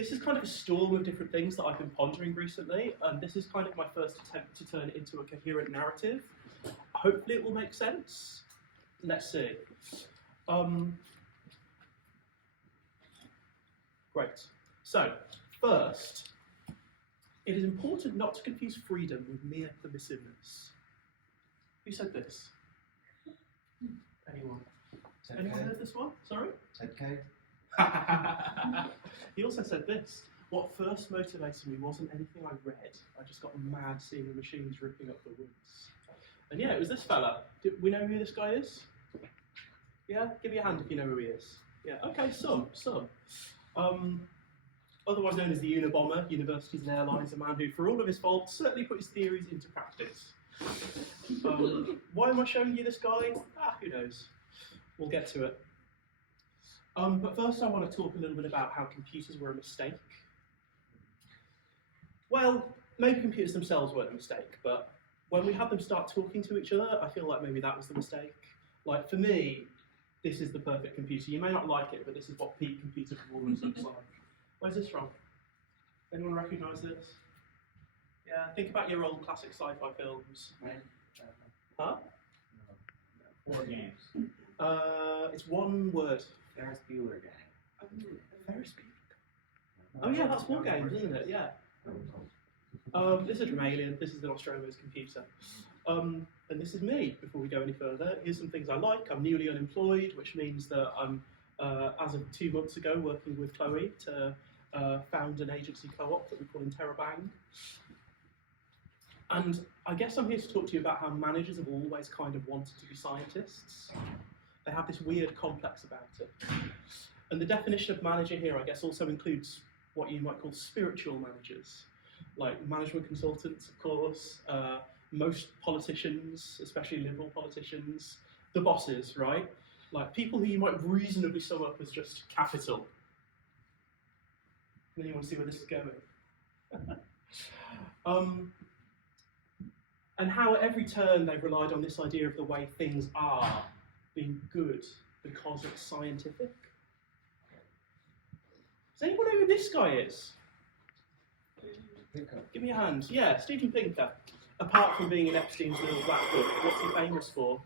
this is kind of a storm of different things that I've been pondering recently, and this is kind of my first attempt to turn it into a coherent narrative. Hopefully it will make sense. Let's see. Great. So, first, it is important not to confuse freedom with mere permissiveness. Who said this? Anyone? Anyone heard this one? Sorry? Ted K. He also said this. What first motivated me wasn't anything I read. I just got mad seeing the machines ripping up the woods. And yeah, it was this fella. Do we know who this guy is? Yeah? Give me a hand if you know who he is. Yeah, okay, some. Otherwise known as the Unabomber, Universities and Airlines, a man who, for all of his faults, certainly put his theories into practice. Why am I showing you this guy? Who knows? We'll get to it. But first I want to talk a little bit about how computers were a mistake. Well, maybe computers themselves weren't a mistake, but when we had them start talking to each other, I feel like maybe that was the mistake. Like, for me, this is the perfect computer. You may not like it, but this is what peak computer performance looks like. Where's this from? Anyone recognise this? Yeah, think about your old classic sci-fi films. Huh? No. War games. It's one word. Ferris Bueller Gang. Ferris Bueller. Oh yeah, that's War Games, isn't it? Yeah. This is from Alien. This is an Nostromo's computer. And this is me. Before we go any further, here's some things I like. I'm newly unemployed, which means that I'm, as of 2 months ago, working with Chloe to found an agency co-op that we call Interrobang. And I guess I'm here to talk to you about how managers have always kind of wanted to be scientists. They have this weird complex about it. And the definition of manager here, I guess, also includes what you might call spiritual managers, like management consultants, of course, most politicians, especially liberal politicians, the bosses, right? Like people who you might reasonably sum up as just capital. Anyone see where this is going? And how at every turn they've relied on this idea of the way things are being good because it's scientific. Does anyone know who this guy is? Pinker. Give me a hand. Yeah, Steven Pinker. Apart from being in Epstein's little black book, what's he famous for?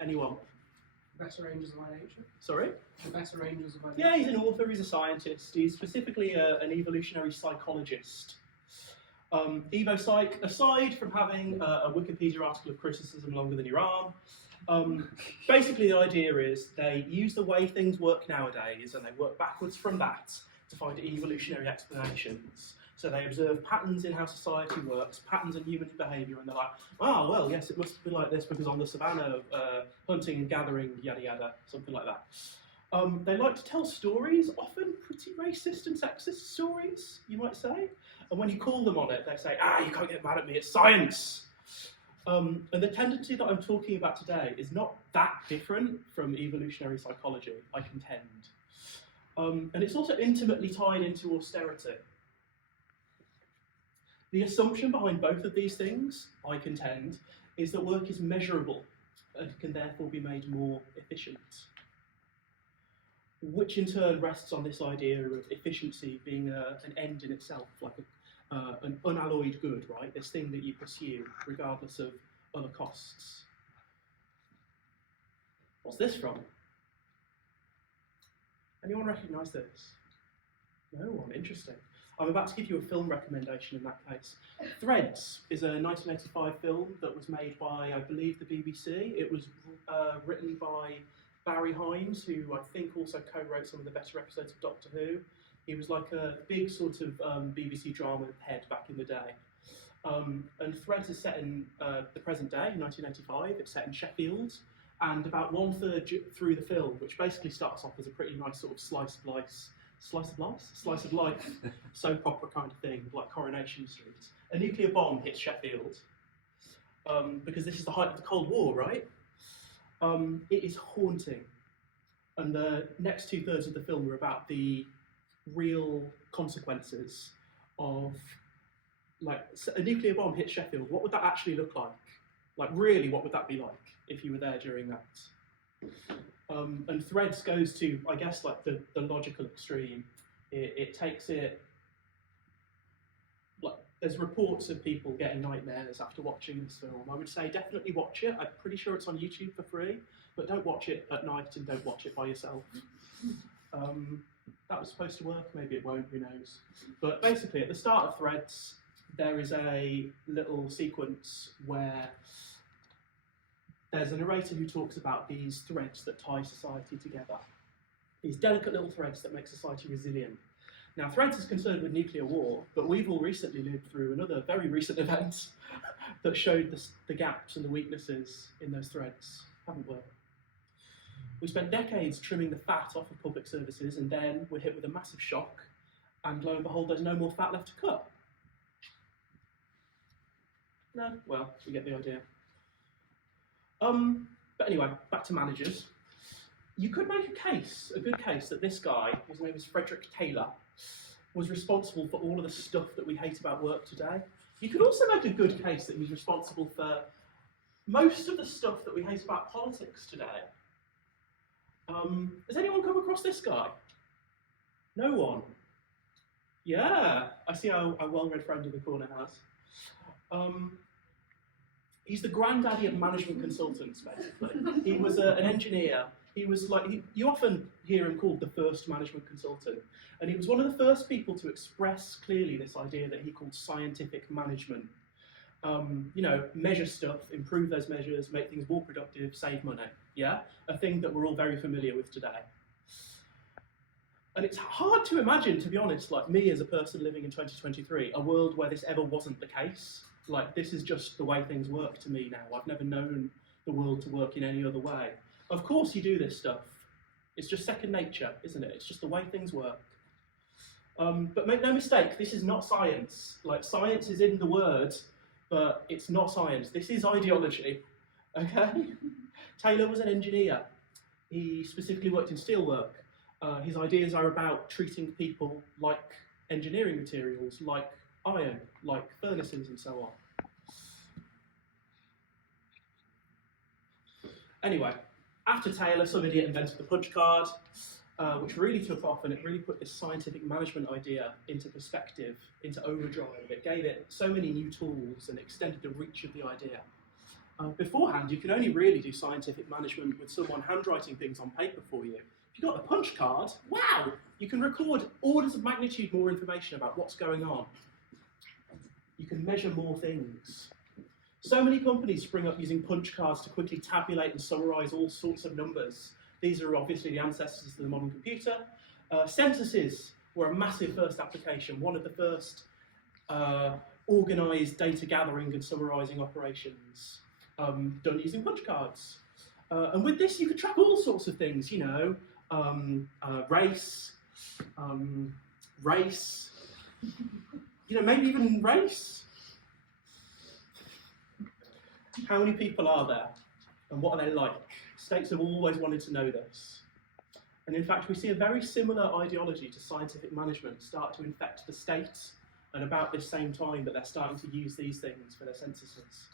Anyone? Better Angels of My Nature. Sorry? The Better Angels of My Nature. Yeah, he's an author, he's a scientist. He's specifically an evolutionary psychologist. EvoPsych, aside from having a Wikipedia article of criticism longer than your arm, basically the idea is they use the way things work nowadays and they work backwards from that to find evolutionary explanations. So they observe patterns in how society works, patterns in human behaviour, and they're like, oh, well, yes, it must be like this because on the savannah, hunting and gathering, yada yada, something like that. They like to tell stories, often pretty racist and sexist stories, you might say. And when you call them on it, they say, you can't get mad at me, it's science. And the tendency that I'm talking about today is not that different from evolutionary psychology, I contend. And it's also intimately tied into austerity. The assumption behind both of these things, I contend, is that work is measurable and can therefore be made more efficient. Which in turn rests on this idea of efficiency being an end in itself, like an unalloyed good, right? This thing that you pursue regardless of other costs. What's this from? Anyone recognise this? No one, interesting. I'm about to give you a film recommendation in that case. Threads is a 1985 film that was made by, I believe, the BBC. It was written by Barry Himes, who I think also co-wrote some of the better episodes of Doctor Who. He was like a big sort of BBC drama head back in the day. And Threads is set in the present day, 1985. It's set in Sheffield. And about 1/3 through the film, which basically starts off as a pretty nice sort of slice of life, soap opera kind of thing, like Coronation Street. A nuclear bomb hits Sheffield, because this is the height of the Cold War, right? It is haunting. And the next 2/3 of the film are about the real consequences of, like, a nuclear bomb hits Sheffield. What would that actually look like? Like, really, what would that be like if you were there during that? And threads goes to, I guess, like the logical extreme. It takes it, like, there's reports of people getting nightmares after watching this film. I would say definitely watch it. I'm pretty sure it's on YouTube for free, but don't watch it at night and don't watch it by yourself. That was supposed to work, maybe it won't, who knows. But basically, at the start of Threads, there is a little sequence where there's a narrator who talks about these threads that tie society together. These delicate little threads that make society resilient. Now, Threads is concerned with nuclear war, but we've all recently lived through another very recent event that showed the gaps and the weaknesses in those threads, haven't we? We spent decades trimming the fat off of public services, and then we're hit with a massive shock, and lo and behold, there's no more fat left to cut. No? Well, you get the idea. But anyway, back to managers. You could make a good case, that this guy, whose name is Frederick Taylor, was responsible for all of the stuff that we hate about work today. You could also make a good case that he's responsible for most of the stuff that we hate about politics today. Has anyone come across this guy? No one? Yeah, I see our well-read friend in the corner has. He's the granddaddy of management consultants, basically. He was an engineer. He was like, you often hear him called the first management consultant, and he was one of the first people to express clearly this idea that he called scientific management. You know, measure stuff, improve those measures, make things more productive, save money, yeah? A thing that we're all very familiar with today. And it's hard to imagine, to be honest, like me as a person living in 2023, a world where this ever wasn't the case. Like, this is just the way things work to me now. I've never known the world to work in any other way. Of course you do this stuff. It's just second nature, isn't it? It's just the way things work. But make no mistake, this is not science. Like, science is in the word, but it's not science. This is ideology, okay? Taylor was an engineer. He specifically worked in steelwork. His ideas are about treating people like engineering materials, like iron, like furnaces and so on. Anyway, after Taylor, some idiot invented the punch card, which really took off, and it really put this scientific management idea into perspective, into overdrive. It gave it so many new tools and extended the reach of the idea. Beforehand, you could only really do scientific management with someone handwriting things on paper for you. If you got the punch card, wow, you can record orders of magnitude more information about what's going on. You can measure more things. So many companies spring up using punch cards to quickly tabulate and summarize all sorts of numbers. These are obviously the ancestors of the modern computer. Censuses were a massive first application, one of the first organized data gathering and summarizing operations done using punch cards. And with this, you could track all sorts of things, you know, race, you know, maybe even race. How many people are there? And what are they like? States have always wanted to know this. And in fact, we see a very similar ideology to scientific management start to infect the state at about this same time that they're starting to use these things for their censuses.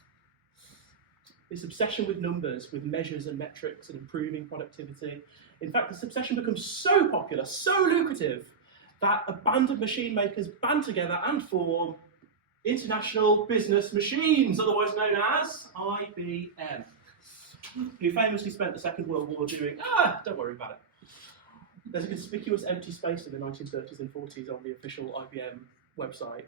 This obsession with numbers, with measures and metrics and improving productivity. In fact, this obsession becomes so popular, so lucrative, that a band of machine makers band together and form International Business Machines, otherwise known as IBM, who famously spent the Second World War doing, don't worry about it. There's a conspicuous empty space in the 1930s and 40s on the official IBM website.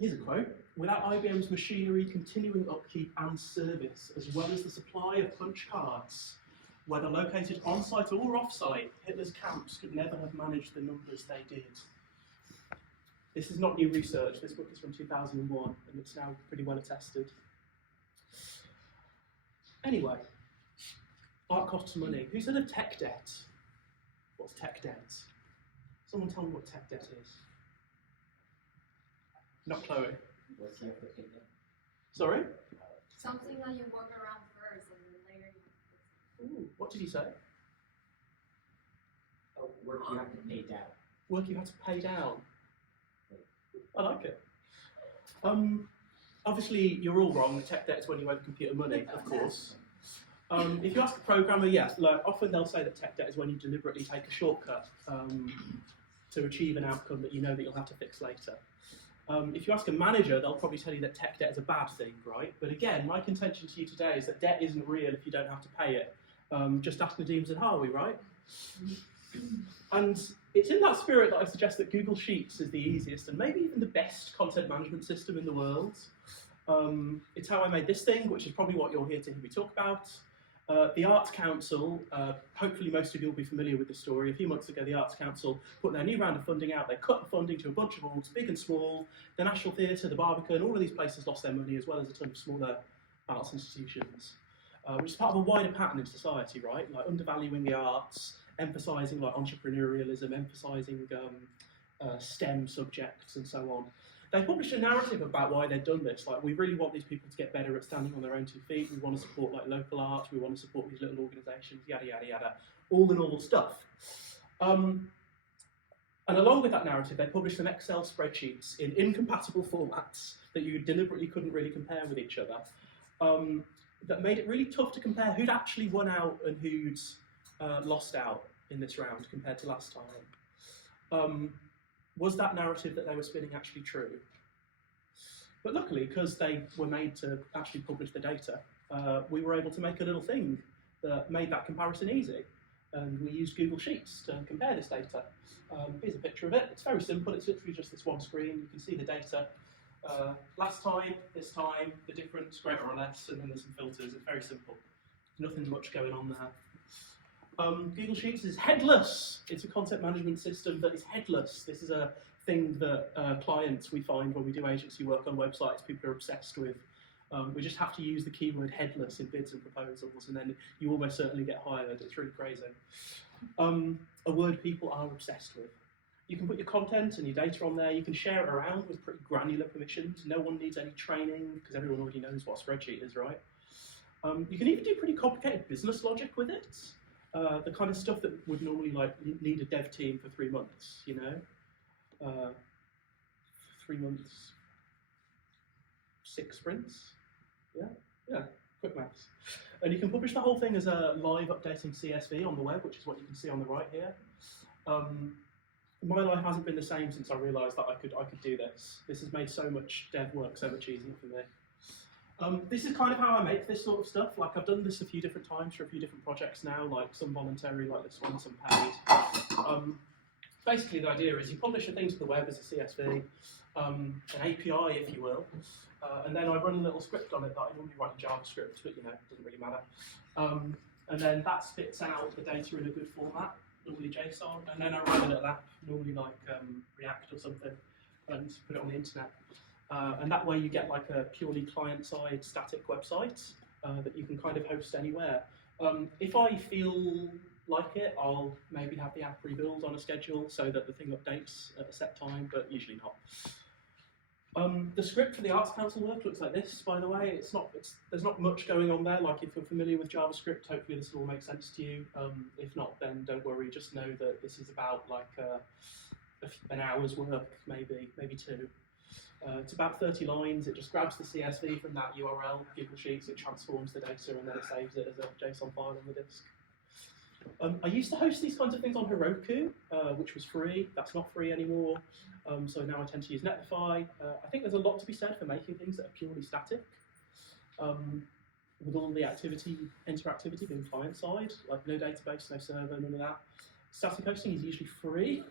Here's a quote. Without IBM's machinery, continuing upkeep and service, as well as the supply of punch cards, whether located on-site or off-site, Hitler's camps could never have managed the numbers they did. This is not new research. This book is from 2001, and it's now pretty well attested. Anyway, art costs money. Who's heard of tech debt? What's tech debt? Someone tell me what tech debt is. Not Chloe. What's the application? Sorry? Something that you work around first and then later you... Ooh, what did you say? Oh, work you have to pay down. Work you have to pay down. I like it. Obviously, you're all wrong. The tech debt is when you owe the computer money, of course. If you ask a programmer, yes, like, often they'll say that tech debt is when you deliberately take a shortcut to achieve an outcome that you know that you'll have to fix later. If you ask a manager, they'll probably tell you that tech debt is a bad thing, right? But again, my contention to you today is that debt isn't real if you don't have to pay it. Just ask Nadeem Zahawi, right? And it's in that spirit that I suggest that Google Sheets is the easiest and maybe even the best content management system in the world. It's how I made this thing, which is probably what you're here to hear me talk about. The Arts Council, hopefully most of you will be familiar with the story. A few months ago, the Arts Council put their new round of funding out. They cut the funding to a bunch of orgs, big and small. The National Theatre, the Barbican, all of these places lost their money, as well as a ton of smaller arts institutions, which is part of a wider pattern in society, right? Like undervaluing the arts, emphasising like entrepreneurialism, emphasising STEM subjects, and so on. They published a narrative about why they'd done this. Like, we really want these people to get better at standing on their own 2 feet. We want to support like local arts. We want to support these little organisations. Yada yada yada. All the normal stuff. And along with that narrative, they published some Excel spreadsheets in incompatible formats that you deliberately couldn't really compare with each other. That made it really tough to compare who'd actually won out and who'd lost out in this round compared to last time. Was that narrative that they were spinning actually true? But luckily, because they were made to actually publish the data, we were able to make a little thing that made that comparison easy. And we used Google Sheets to compare this data. Here's a picture of it. It's very simple. It's literally just this one screen. You can see the data. Last time, this time, the difference, greater or less, and then there's some filters. It's very simple. Nothing much going on there. Google Sheets is headless. It's a content management system that is headless. This is a thing that clients we find when we do agency work on websites, people are obsessed with. We just have to use the keyword headless in bids and proposals, and then you almost certainly get hired. It's really crazy. A word people are obsessed with. You can put your content and your data on there. You can share it around with pretty granular permissions. No one needs any training because everyone already knows what a spreadsheet is, right? You can even do pretty complicated business logic with it. The kind of stuff that would normally like need a dev team for 3 months, you know? 3 months, 6 sprints? Yeah, quick maths. And you can publish the whole thing as a live updating CSV on the web, which is what you can see on the right here. My life hasn't been the same since I realised that I could do this. This has made so much dev work so much easier for me. This is kind of how I make this sort of stuff. Like, I've done this a few different times for a few different projects now, like some voluntary, like this one, some paid. Basically, the idea is you publish a thing to the web as a CSV, an API, if you will, and then I run a little script on it that I normally write in JavaScript, but, you know, it doesn't really matter. And then that spits out the data in a good format, normally JSON, and then I write a little app, normally like React or something, and put it on the internet. And that way you get like a purely client-side static website that you can kind of host anywhere. If I feel like it, I'll maybe have the app rebuild on a schedule so that the thing updates at a set time, but usually not. The script for the Arts Council work looks like this, by the way. There's not much going on there. Like, if you're familiar with JavaScript, hopefully this will all make sense to you. If not, then don't worry. Just know that this is about like an hour's work, maybe 2. It's about 30 lines. It just grabs the CSV from that URL, Google Sheets, it transforms the data, and then it saves it as a JSON file on the disk. I used to host these kinds of things on Heroku, which was free. That's not free anymore. So now I tend to use Netlify. I think there's a lot to be said for making things that are purely static, with all the interactivity being client-side, like no database, no server, none of that. Static hosting is usually free,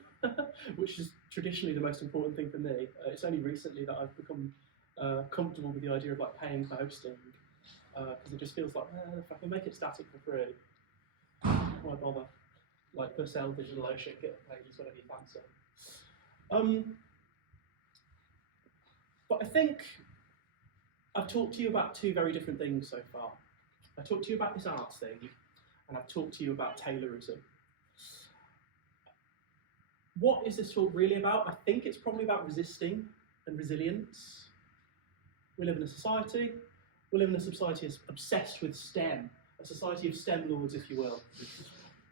which is traditionally the most important thing for me. It's only recently that I've become comfortable with the idea of like paying for hosting, because it just feels like, if I can make it static for free, why bother? Like Vercel, DigitalOcean, GitPages, whatever you fancy. But I think I've talked to you about 2 very different things so far. I talked to you about this arts thing, and I've talked to you about Taylorism. What is this talk really about? I think it's probably about resisting and resilience. We live in a society. We live in a society obsessed with STEM, a society of STEM lords, if you will.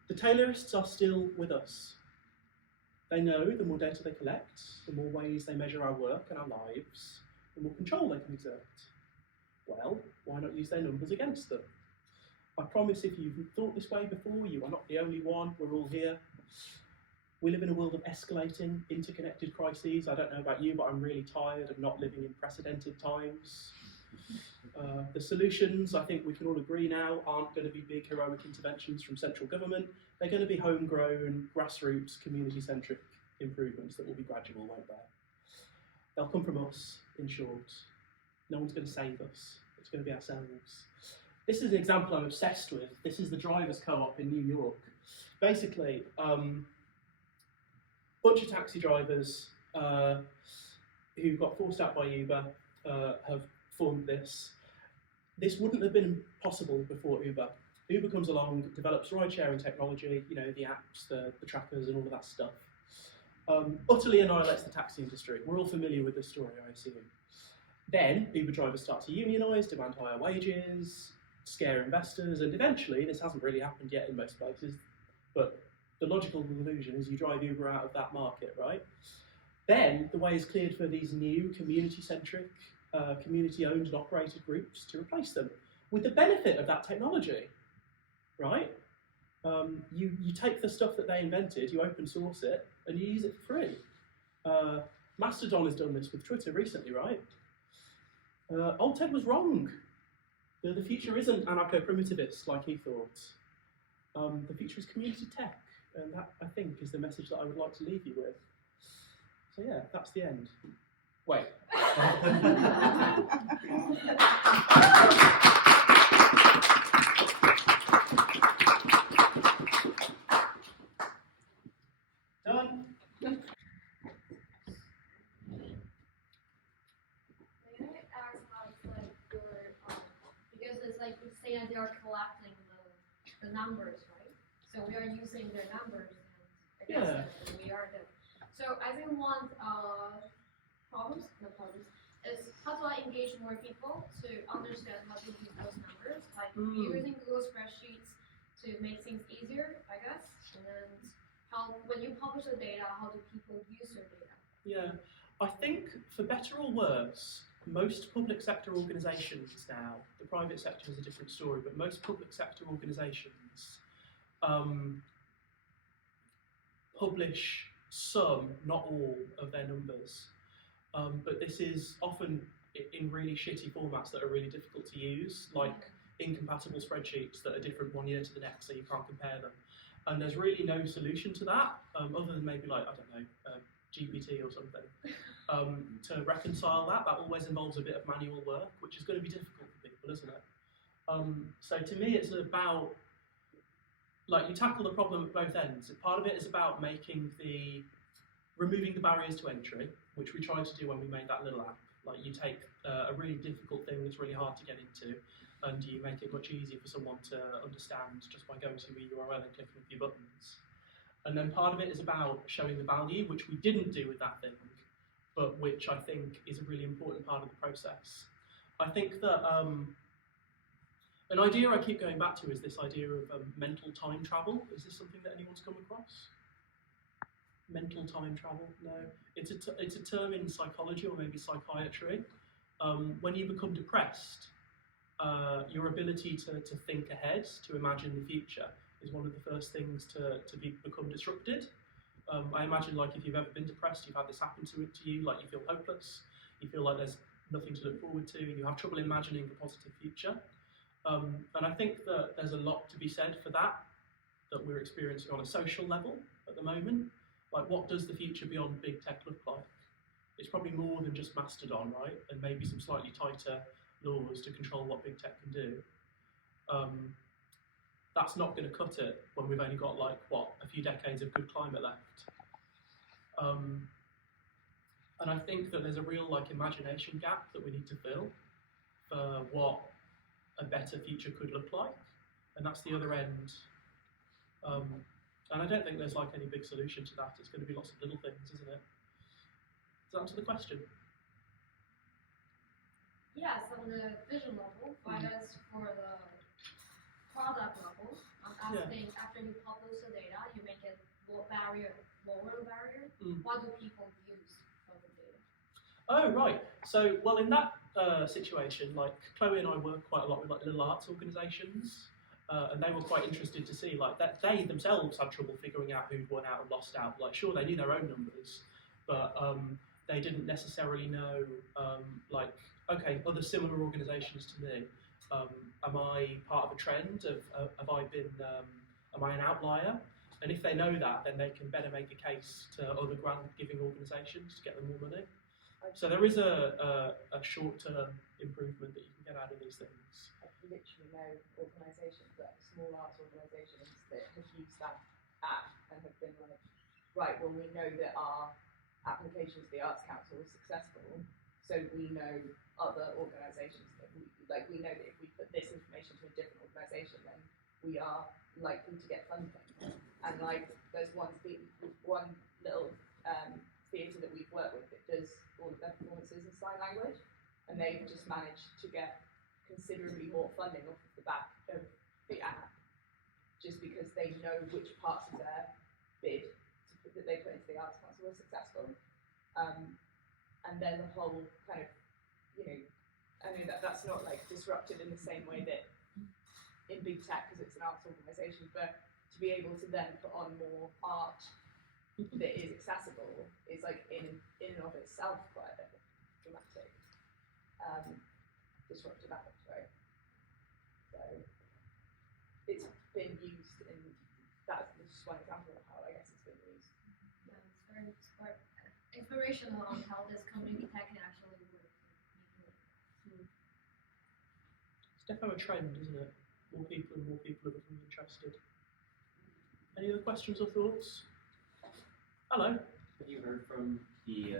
The Taylorists are still with us. They know the more data they collect, the more ways they measure our work and our lives, the more control they can exert. Well, why not use their numbers against them? I promise if you've thought this way before, you are not the only one. We're all here. We live in a world of escalating, interconnected crises. I don't know about you, but I'm really tired of not living in precedented times. The solutions, I think we can all agree now, aren't going to be big heroic interventions from central government. They're going to be homegrown, grassroots, community-centric improvements that will be gradual, won't they? They'll come from us, in short. No one's going to save us. It's going to be ourselves. This is an example I'm obsessed with. This is the drivers' co-op in New York. Basically, bunch of taxi drivers who got forced out by Uber have formed this. This wouldn't have been possible before Uber. Uber comes along, develops ride-sharing technology, you know, the apps, the trackers and all of that stuff. Utterly annihilates the taxi industry. We're all familiar with this story, I assume. Then Uber drivers start to unionise, demand higher wages, scare investors, and eventually, this hasn't really happened yet in most places, but the logical conclusion is you drive Uber out of that market, right? Then the way is cleared for these new community-centric, community-owned and operated groups to replace them with the benefit of that technology, right? You take the stuff that they invented, you open source it, and you use it for free. Mastodon has done this with Twitter recently, right? Old Ted was wrong. The future isn't anarcho-primitivist like he thought. The future is community tech, and that, I think, is the message that I would like to leave you with. So yeah, that's the end. Wait. Done. May I ask how it's like your, because it's like you say that they are collecting the numbers, right? So we are using their numbers, and I guess Yeah. that we are the. So I think one problems is how do I engage more people to understand how to use those numbers, like using Google spreadsheets to make things easier, I guess, and then how when you publish the data, how do people use your data? Yeah, I think for better or worse, most public sector organisations now, the private sector is a different story, but most public sector organisations publish some, not all, of their numbers. But this is often in really shitty formats that are really difficult to use, like incompatible spreadsheets that are different one year to the next, so you can't compare them. And there's really no solution to that, other than maybe like, I don't know, GPT or something. To reconcile that always involves a bit of manual work, which is going to be difficult for people, isn't it? So to me, it's about, like, you tackle the problem at both ends. Part of it is about removing the barriers to entry, which we tried to do when we made that little app. Like, you take a really difficult thing that's really hard to get into, and you make it much easier for someone to understand just by going to a URL and clicking a few buttons. And then part of it is about showing the value, which we didn't do with that thing, but which I think is a really important part of the process. I think that an idea I keep going back to is this idea of mental time travel. Is this something that anyone's come across? Mental time travel? No. It's a term in psychology or maybe psychiatry. When you become depressed, your ability to think ahead, to imagine the future, is one of the first things to become disrupted. I imagine, like, if you've ever been depressed, you've had this happen to you, like you feel hopeless, you feel like there's nothing to look forward to, you have trouble imagining a positive future. And I think that there's a lot to be said for that we're experiencing on a social level at the moment. Like, what does the future beyond big tech look like? It's probably more than just Mastodon, right? And maybe some slightly tighter laws to control what big tech can do. That's not going to cut it when we've only got, like, a few decades of good climate left. And I think that there's a real, like, imagination gap that we need to fill for what a better future could look like. And that's the other end. And I don't think there's, like, any big solution to that. It's going to be lots of little things, isn't it? Does that answer the question? Yes, on the vision level, but as for the product level, I'm asking, after you publish the data, you make it lower the barrier. What do people use for the data? Oh, right. So, well, in that situation, like, Chloe and I work quite a lot with, like, little arts organisations. and they were quite interested to see like that they themselves had trouble figuring out who'd won out and lost out. Like, sure, they knew their own numbers, but they didn't necessarily know like, okay, other similar organisations to me. Am I part of a trend? Have I been? Am I an outlier? And if they know that, then they can better make a case to other grant-giving organisations to get them more money. So there is a short-term improvement that you can get out of these things. I literally know organisations, that small arts organisations that have used that app and have been like, right, well, we know that our application to the Arts Council was successful, so we know other organisations that we know that if we put this information to a different organisation, then we are likely to get funding. And like, there's one little theatre that we've worked with that does all of their performances in sign language, and they've just managed to get considerably more funding off the back of the app, just because they know which parts of their bid that they put into the Arts Council were successful. And then the whole kind of, I know that that's not like disruptive in the same way that in big tech, because it's an arts organisation, but to be able to then put on more art that is accessible is like in and of itself quite a dramatic disruptive act, right? So it's been used in, that's just one example of how I guess it's been used. Yeah, it's quite inspirational on how this community tech can actually work. It's definitely a trend, isn't it? More people and more people are becoming interested. Any other questions or thoughts? Hello. Have you heard from the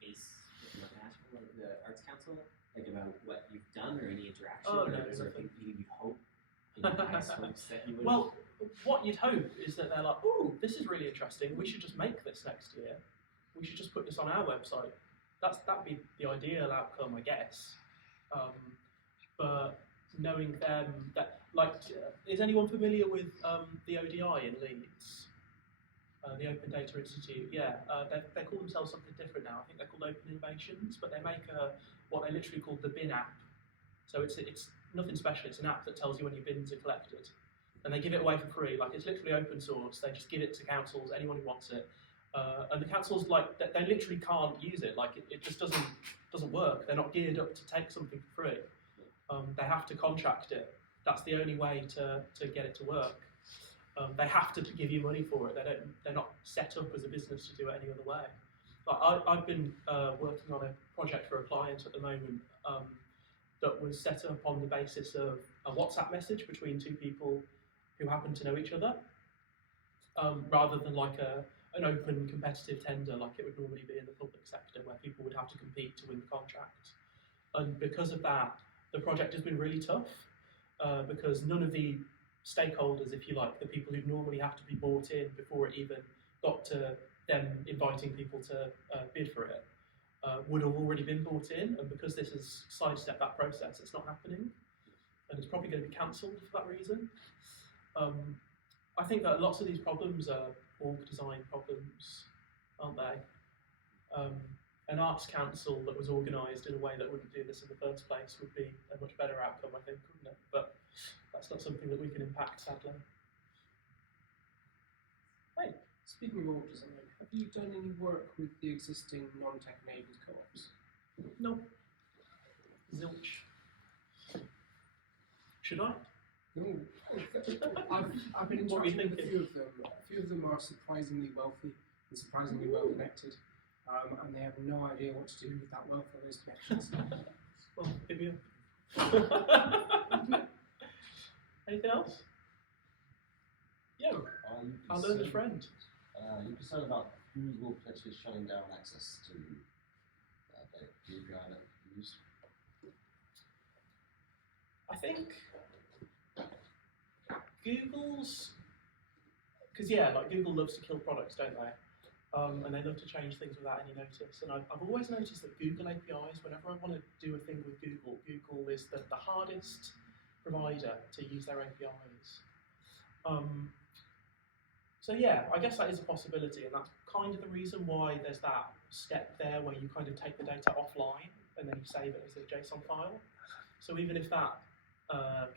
case of the Arts Council, like about what you've done or any interaction? Oh, or no, is there nothing. anything you hope in the highest hopes that you would? Well, what you'd hope is that they're like, oh, this is really interesting. We should just make this next year. We should just put this on our website. That'd be the ideal outcome, I guess. But knowing them, that like, is anyone familiar with the ODI in Leeds? The Open Data Institute, yeah, they call themselves something different now. I think they're called Open Innovations, but they make what they literally call the bin app. So it's nothing special. It's an app that tells you when your bins are collected, and they give it away for free. Like, it's literally open source. They just give it to councils, anyone who wants it, and the councils, like, they literally can't use it. Like, it just doesn't work. They're not geared up to take something for free. They have to contract it. That's the only way to get it to work. They have to give you money for it. They're not set up as a business to do it any other way. But I've been working on a project for a client at the moment that was set up on the basis of a WhatsApp message between two people who happen to know each other, rather than like an open competitive tender like it would normally be in the public sector, where people would have to compete to win the contract. And because of that, the project has been really tough, because none of the stakeholders, if you like, the people who normally have to be brought in before it even got to them inviting people to bid for it, would have already been brought in, and because this has sidestepped that process, it's not happening, and it's probably going to be cancelled for that reason. I think that lots of these problems are org design problems, aren't they? An arts council that was organised in a way that wouldn't do this in the first place would be a much better outcome, I think, wouldn't it? But that's not something that we can impact, sadly. Hey. Speaking of org design, have you done any work with the existing non-tech enabled co-ops? No. Zilch. Should I? No. I've been What were you interacting with a thinking? few of them. A few of them are surprisingly wealthy and surprisingly well connected, and they have no idea what to do with that wealth or those connections. Well, give you. Anything else? Yeah. I'll learn a friend. You're concerned about Google potentially shutting down access to the API that you use? I think Google's, because like Google loves to kill products, don't they? And they love to change things without any notice. And I've always noticed that Google APIs, whenever I want to do a thing with Google is the hardest provider to use their APIs. So yeah, I guess that is a possibility, and that's kind of the reason why there's that step there where you kind of take the data offline and then you save it as a JSON file. So even if that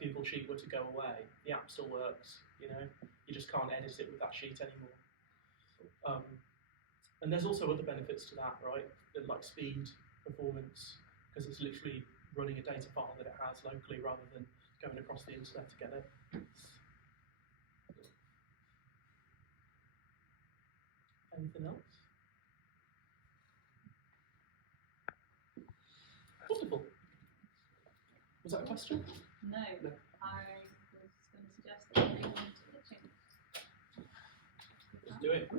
Google Sheet were to go away, the app still works. You know, you just can't edit it with that sheet anymore. And there's also other benefits to that, right? Like speed, performance, because it's literally running a data file that it has locally rather than going across the internet to get it. Anything else? Wonderful. Was that a question? No, No. I was going to suggest that we move on to the chink. Let's do it.